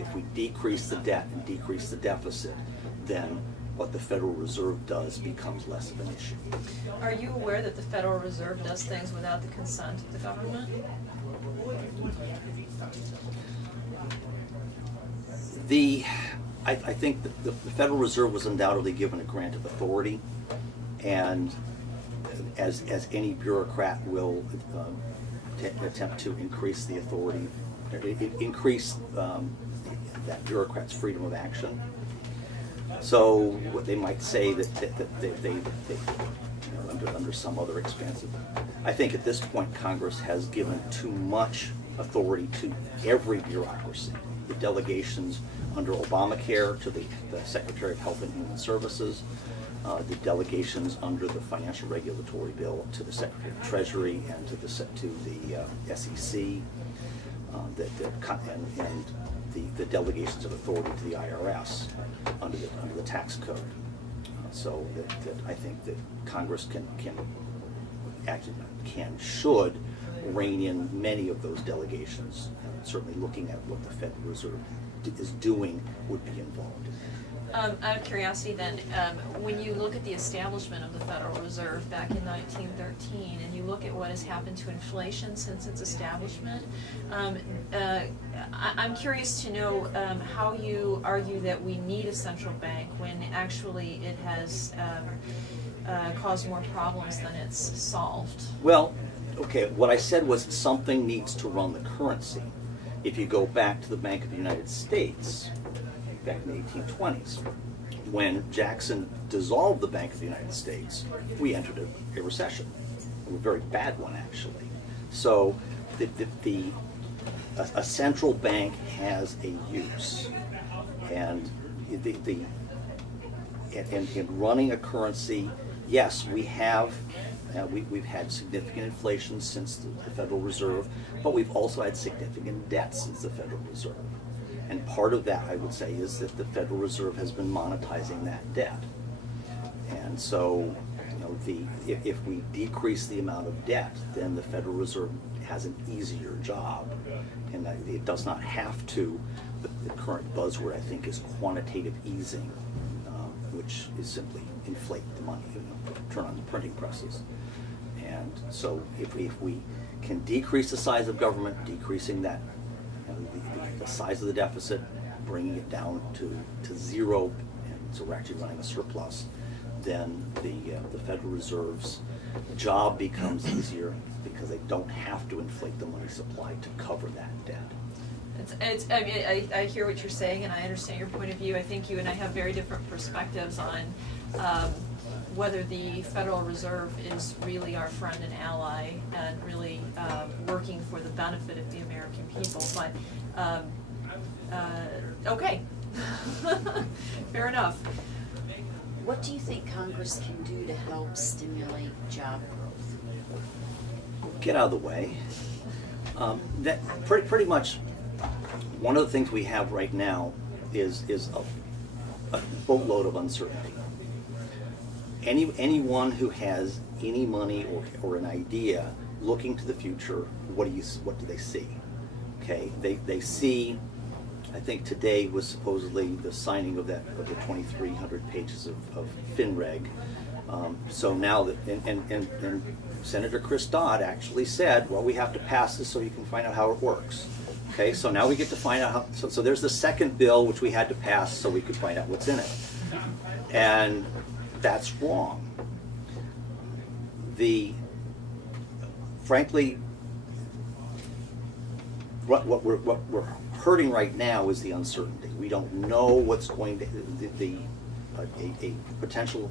if we decrease the debt and decrease the deficit, then what the Federal Reserve does becomes less of an issue. Are you aware that the Federal Reserve does things without the consent of the government? I think that the Federal Reserve was undoubtedly given a grant of authority, and as any bureaucrat will attempt to increase the authority, increase that bureaucrat's freedom of action. So what they might say that they under some other expansive. I think at this point Congress has given too much authority to every bureaucracy. The delegations under Obamacare to the Secretary of Health and Human Services, the delegations under the Financial Regulatory Bill to the Secretary of Treasury and to the SEC, and the delegations of authority to the IRS under the tax code. So that I think that Congress should rein in many of those delegations. Certainly looking at what the Federal Reserve is doing would be involved. Out of curiosity then, when you look at the establishment of the Federal Reserve back in 1913, and you look at what has happened to inflation since its establishment, I'm curious to know how you argue that we need a central bank when actually it has caused more problems than it's solved. Well, okay, what I said was something needs to run the currency. If you go back to the Bank of the United States, back in the 1820s, when Jackson dissolved the Bank of the United States, we entered a recession, a very bad one actually. So a central bank has a use, and in running a currency, yes, we have. We've had significant inflation since the Federal Reserve, but we've also had significant debt since the Federal Reserve. And part of that, I would say, is that the Federal Reserve has been monetizing that debt. And so, if we decrease the amount of debt, then the Federal Reserve has an easier job, and it does not have to. The current buzzword, I think, is quantitative easing, which is simply inflate the money, turn on the printing presses. And so if we can decrease the size of government, decreasing that, the size of the deficit, bringing it down to zero, and so we're actually running a surplus, then the Federal Reserve's job becomes easier because they don't have to inflate the money supply to cover that debt. I mean, I hear what you're saying, and I understand your point of view. I think you and I have very different perspectives on whether the Federal Reserve is really our friend and ally and really working for the benefit of the American people. But okay, fair enough. What do you think Congress can do to help stimulate job growth? Get out of the way. That pretty much. One of the things we have right now is a boatload of uncertainty. Anyone who has any money or an idea looking to the future, what do they see? Okay, they see. I think today was supposedly the signing of the 2,300 pages of FinReg. So now that and Senator Chris Dodd actually said, well, we have to pass this so you can find out how it works. Okay, so now we get to find out how. So there's the second bill which we had to pass so we could find out what's in it, and that's wrong. Frankly, what we're hurting right now is the uncertainty. We don't know what's going to. A potential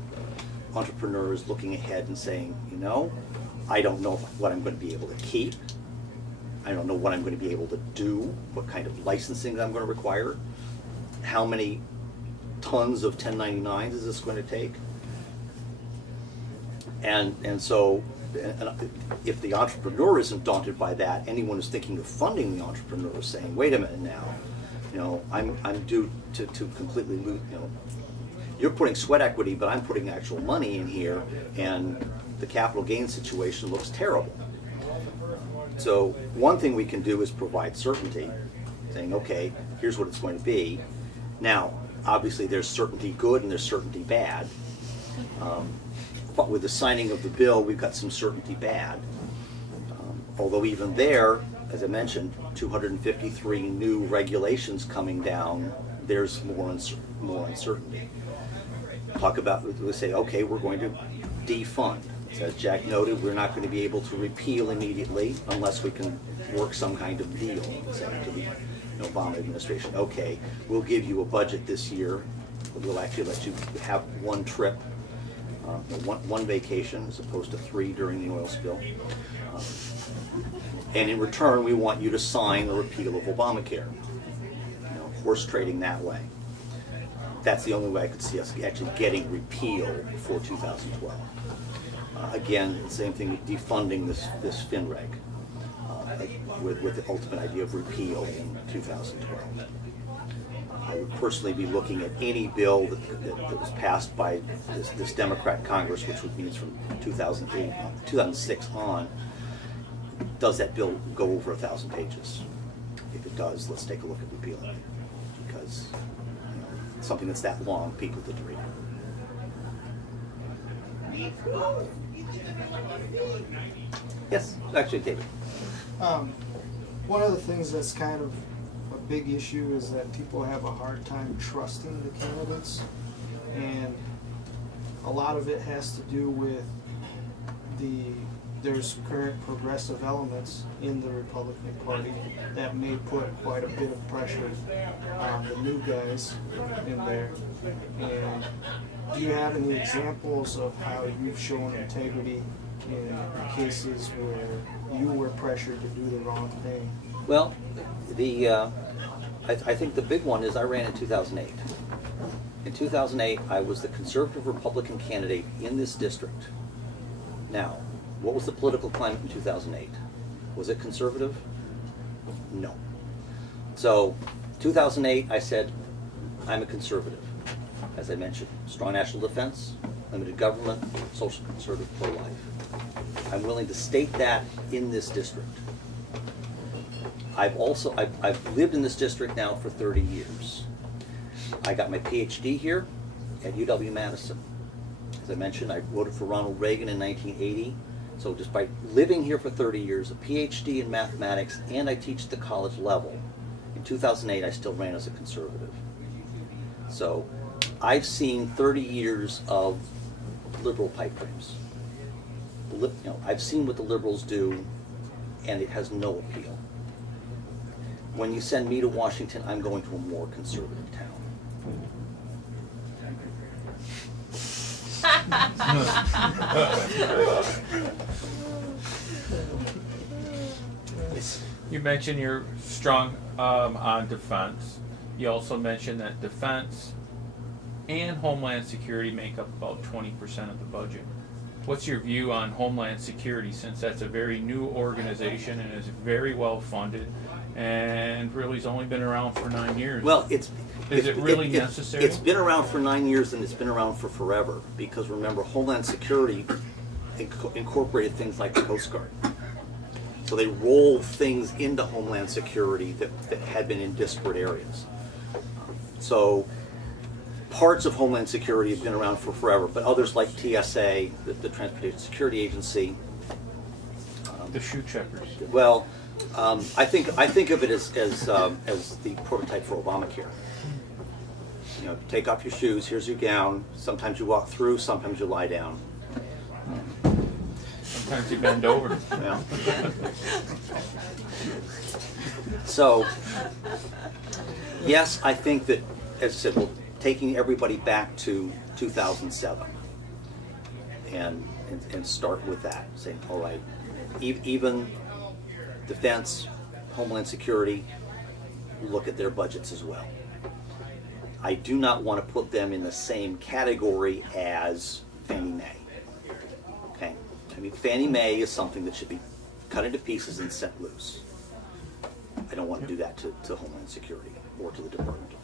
entrepreneur is looking ahead and saying, I don't know what I'm going to be able to keep. I don't know what I'm going to be able to do, what kind of licensing I'm going to require, how many tons of 1099s is this going to take, and so if the entrepreneur isn't daunted by that, anyone who's thinking of funding the entrepreneur is saying, wait a minute now, I'm due to completely lose, you're putting sweat equity, but I'm putting actual money in here, and the capital gain situation looks terrible. So one thing we can do is provide certainty, saying, okay, here's what it's going to be. Now, obviously, there's certainty good and there's certainty bad. But with the signing of the bill, we've got some certainty bad. Although even there, as I mentioned, 253 new regulations coming down, there's more uncertainty. Talk about, we say, okay, we're going to defund. As Jack noted, we're not going to be able to repeal immediately unless we can work some kind of deal, saying to the Obama administration, okay, we'll give you a budget this year. We'll actually let you have one trip, one vacation as opposed to 3 during the oil spill. And in return, we want you to sign the repeal of Obamacare. Horse trading that way. That's the only way I could see us actually getting repeal before 2012. Again, same thing with defunding this FinReg with the ultimate idea of repeal in 2012. I would personally be looking at any bill that was passed by this Democrat Congress, which would mean from 2006 on. Does that bill go over 1,000 pages? If it does, let's take a look at repealing it, because something that's that long, people didn't read it. Yes, actually, David. One of the things that's kind of a big issue is that people have a hard time trusting the candidates, and a lot of it has to do with there's current progressive elements in the Republican Party that may put quite a bit of pressure on the new guys in there. And do you have any examples of how you've shown integrity in cases where you were pressured to do the wrong thing? Well, I think the big one is I ran in 2008. In 2008, I was the conservative Republican candidate in this district. Now, what was the political climate in 2008? Was it conservative? No. So, 2008, I said, I'm a conservative. As I mentioned, strong national defense, limited government, social conservative, pro-life. I'm willing to state that in this district. I've lived in this district now for 30 years. I got my PhD here at UW-Madison. As I mentioned, I voted for Ronald Reagan in 1980. So just by living here for 30 years, a PhD in mathematics, and I teach at the college level, in 2008 I still ran as a conservative. So I've seen 30 years of liberal pipe dreams. I've seen what the liberals do, and it has no appeal. When you send me to Washington, I'm going to a more conservative town. You mentioned you're strong on defense. You also mentioned that defense and Homeland Security make up about 20% of the budget. What's your view on Homeland Security, since that's a very new organization and is very well funded and really has only been around for 9 years? Well, is it really necessary? It's been around for 9 years, and it's been around for forever, because remember, Homeland Security incorporated things like the Coast Guard. So they rolled things into Homeland Security that had been in disparate areas. So parts of Homeland Security have been around for forever, but others like TSA, the Transportation Security Agency. The shoe checkers. Well, I think of it as the prototype for Obamacare. Take off your shoes. Here's your gown. Sometimes you walk through. Sometimes you lie down. Sometimes you bend over. Yeah. So, yes, I think that, as I said, we're taking everybody back to 2007 and start with that, saying, all right, even defense, Homeland Security, look at their budgets as well. I do not want to put them in the same category as Fannie Mae. Okay? I mean, Fannie Mae is something that should be cut into pieces and set loose. I don't want to do that to Homeland Security or to the Department of